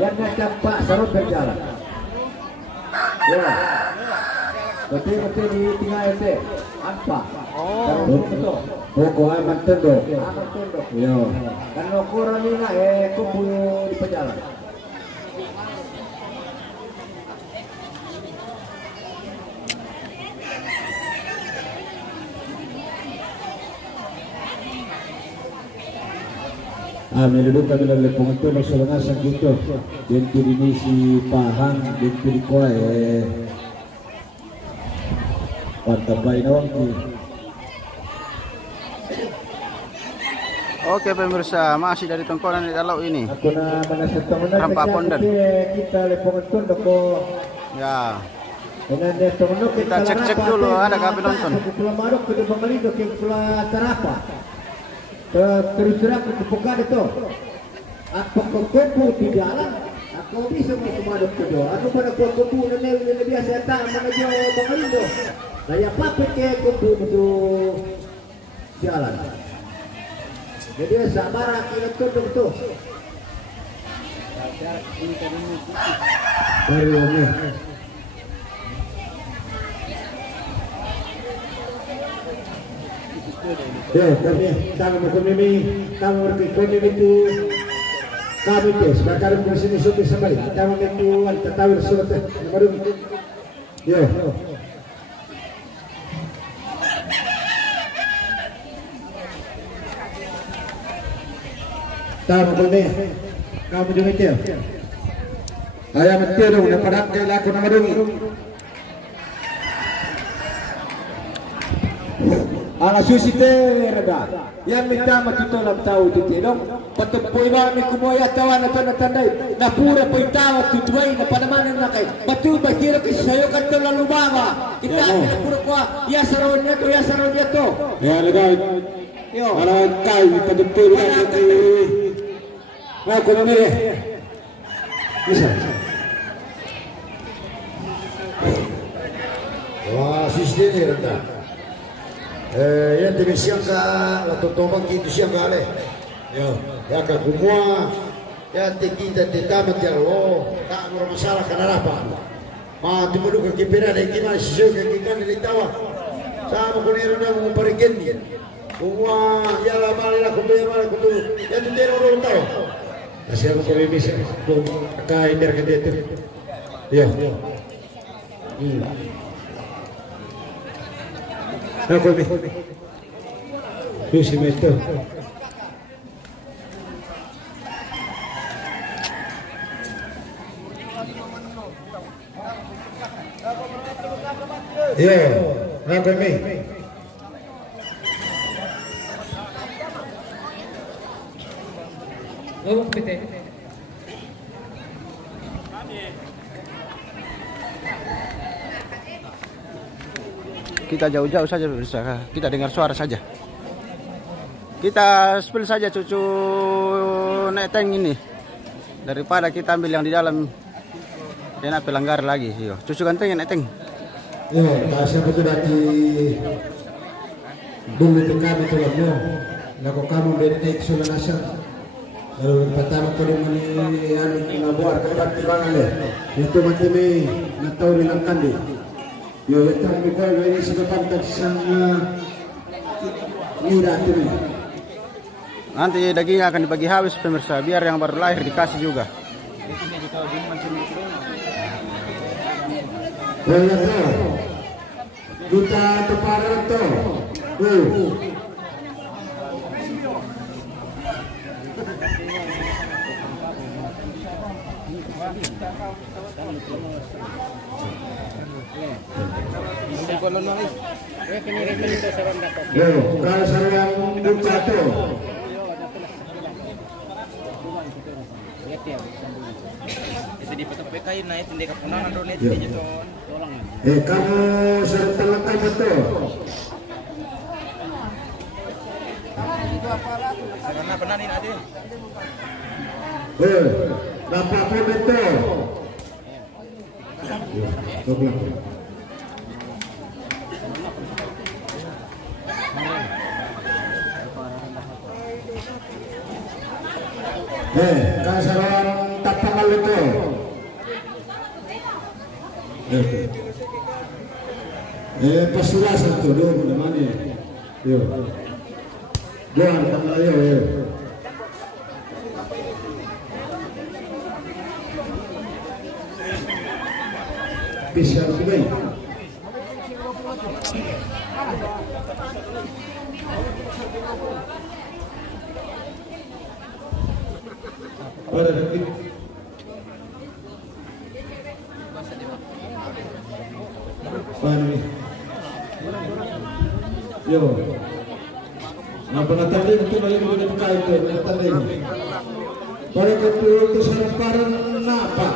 Yan na Pak Sarot berjalan. Ya. Betul-betul di tengah itu. Apa? Betul. Poko aman tunduk. Aman tunduk. Yo. Kan ukuran ini kubu di pejalan. Menuduk kami dari penonton berselangar segitu. Bentu ini si Pahang, bentu di Koe. Mantap baik nawang. Oke pemirsa, masih dari tongkonan di dalau ini. Aku na manasat tamunan Rampak Pondan. kita le penonton doko. Ya, Kita kita cek-cek dulu ada kah penonton. Pulau Marok ke Bangalindo ke Pulau Tarapa. Terus terang ke bukan itu. Apa kubu di jalan? Aku bisa masuk Marok ke do. Aku pada kubu nene biasa tak menuju Bangalindo. Saya papet ke kubu itu jalan. Jadi sabar kita tutup tu. Baru ni. Ya, kami tamu itu kami tes. Sekarang di sini sudah sampai. Tamu itu kita tahu sudah baru. Ya. Tamu kami, kamu juga itu. Ayah mesti dong, dapat ke laku nama dong. Ang susi terada, yang minta matutulang tahu di tidong, patupoi ba mi kumoya tawa na tandai, na pura po tawa tutuay na panamanan na kay, batu ba tira kay sayo kanto lalubawa, kita pura kwa, ya saron niya to. Ya lagay. Yo, alang kay patupoi ba kay. Ako na ni. Bisa. Wah, susi terada. Yan demi siyang ka latutobang kito siyang gale. Yo, ya ka kumua. Ya kita tamat ya lo. Tak ada masalah kenapa? Ma timulu ka kipira de kima sisyo ka kikan dilitawa. Sama kunero na mo pariken ni. Kumua ya la malila kumbera kutu. Ya tu tero ro tao. Kasi ako ko bisa kung ka inder ka dito. Yo. Ako mi. Susi meto. Yo, ako mi. Oh, pite. Kita jauh-jauh saja pemirsa, kita dengar suara saja. Kita spill saja cucu neteng ini. Daripada kita ambil yang di dalam, enak pelanggar lagi. Yo, cucu ganteng neteng. Yo, kasih betul dari dulu tekan itu loh. Nako kamu betek sudah nasa. Lalu pertama kali mani anu nabuar kebat timbangan le. Itu mati me natau dilangkan di. Yo, itu mikal ini sudah pantas sama murah tu. Nanti dagingnya akan dibagi habis pemirsa, biar yang baru lahir dikasih juga. Kita teparan tu. Kalau sarang buka tu. Kamu sarang terletak betul. Karena benar ini ada. Nampak pun betul. Kasaran tak tamal itu. Pasulas itu dulu mana? Yo. Jangan tamal yo. Bisa baik. Pada detik. Pani. Yo. Apa natali itu lagi boleh pakai itu natali. Pada ketua itu sarapan apa?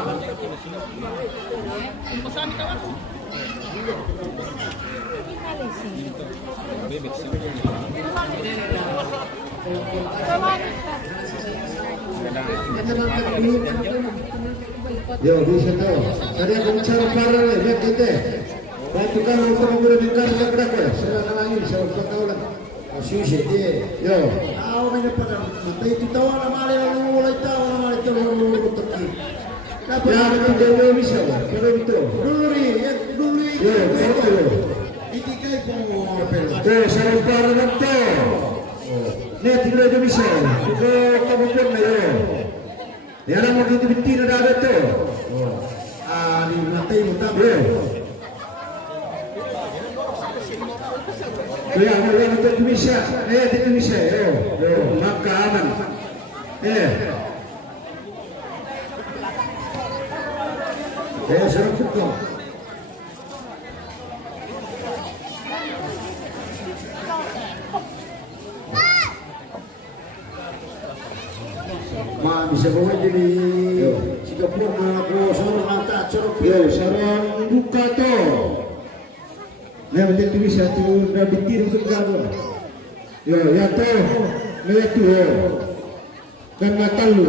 Yo bisa tahu. Tadi aku bicara para lihat kita. Bantu kan untuk memberikan kerja. Saya lagi saya tahu lah. Susi dia. Yo. Tahu mana pada mata itu tahu lah malai lalu mulai tahu lah malai itu lalu tepi. Ya kita bisa. Kalau itu. Dulu ya dulu. Yo betul. Itikai pun. Saya para nanti. Nih tidak ada bisa. Kita kamu pun ya. Dia orang mau gitu binti ada tu. Di mati muda. Ya, orang itu bisa. Itu bisa. Maka aman. Saya cukup. Ma bisa bawa jadi Singapura aku sorong mata corok yo sarang buka to. Nah macam tu bisa tu dah bitir untuk gaul. Yo ya to, nah tu yo. Dan mata lu.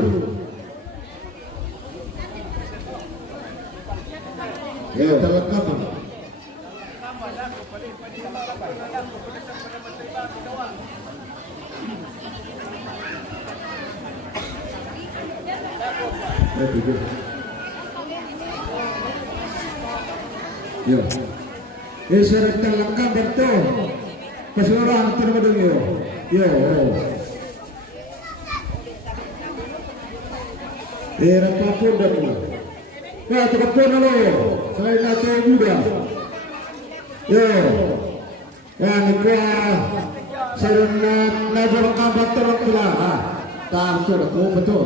Yo terlekap. Yo, saya terlengkap betul. Keseluruhan terbentuk yo. Apapun dah dulu. Kau terpon lo. Saya nak tahu juga. Yo, yang kuah. Saya nak berkabar terkelah. Tak betul.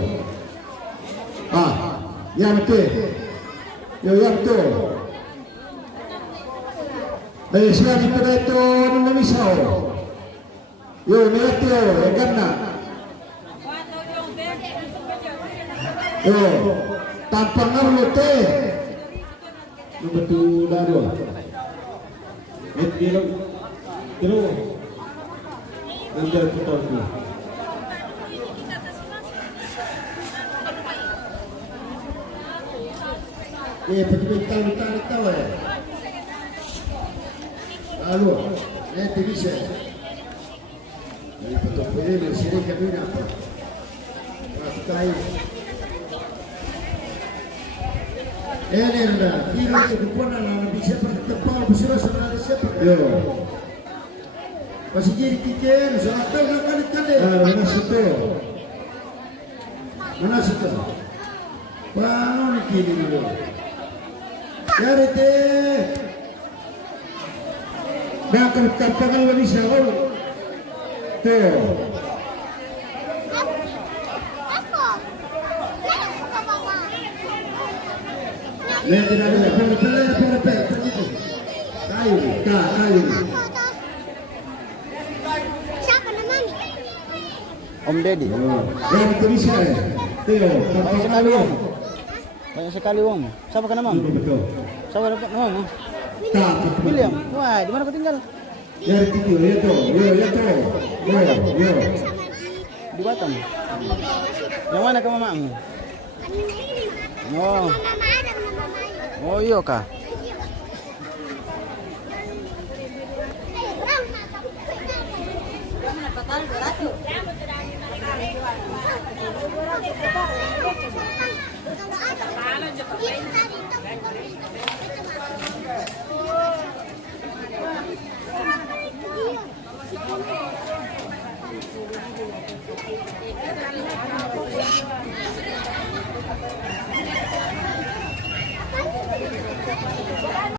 Ya betul. Ya betul. Siapa itu nama misal? Yo melatih, kan nak? Yo, tanpa ngaruh teh. Betul dah dua. Kilo. Anda kita tu. Pergi tahu ya. Lalu, nanti bisa. Ini betul-betul ini sini kami apa? Pakai. Ini dah. Kira itu pun anak bisa pergi tempat besar sana siapa? Yo. Masih jadi kikir, sudah tahu kali. Mana situ? Bangun kini dulu. Dari teh. Dah kapan lagi siapa? Tuh. Lihat tidak ada. Pelai. Kayu. Siapa namanya? Om Deddy. Yang bisa. Tuh. Banyak sekali Om. Siapa kan nama? Betul. Siapa dapat nama? Tak. William. Wah, di mana kau tinggal? Ya itu. Yo. Di Batam. Yang mana ke mamamu? Oh iya kah? Berapa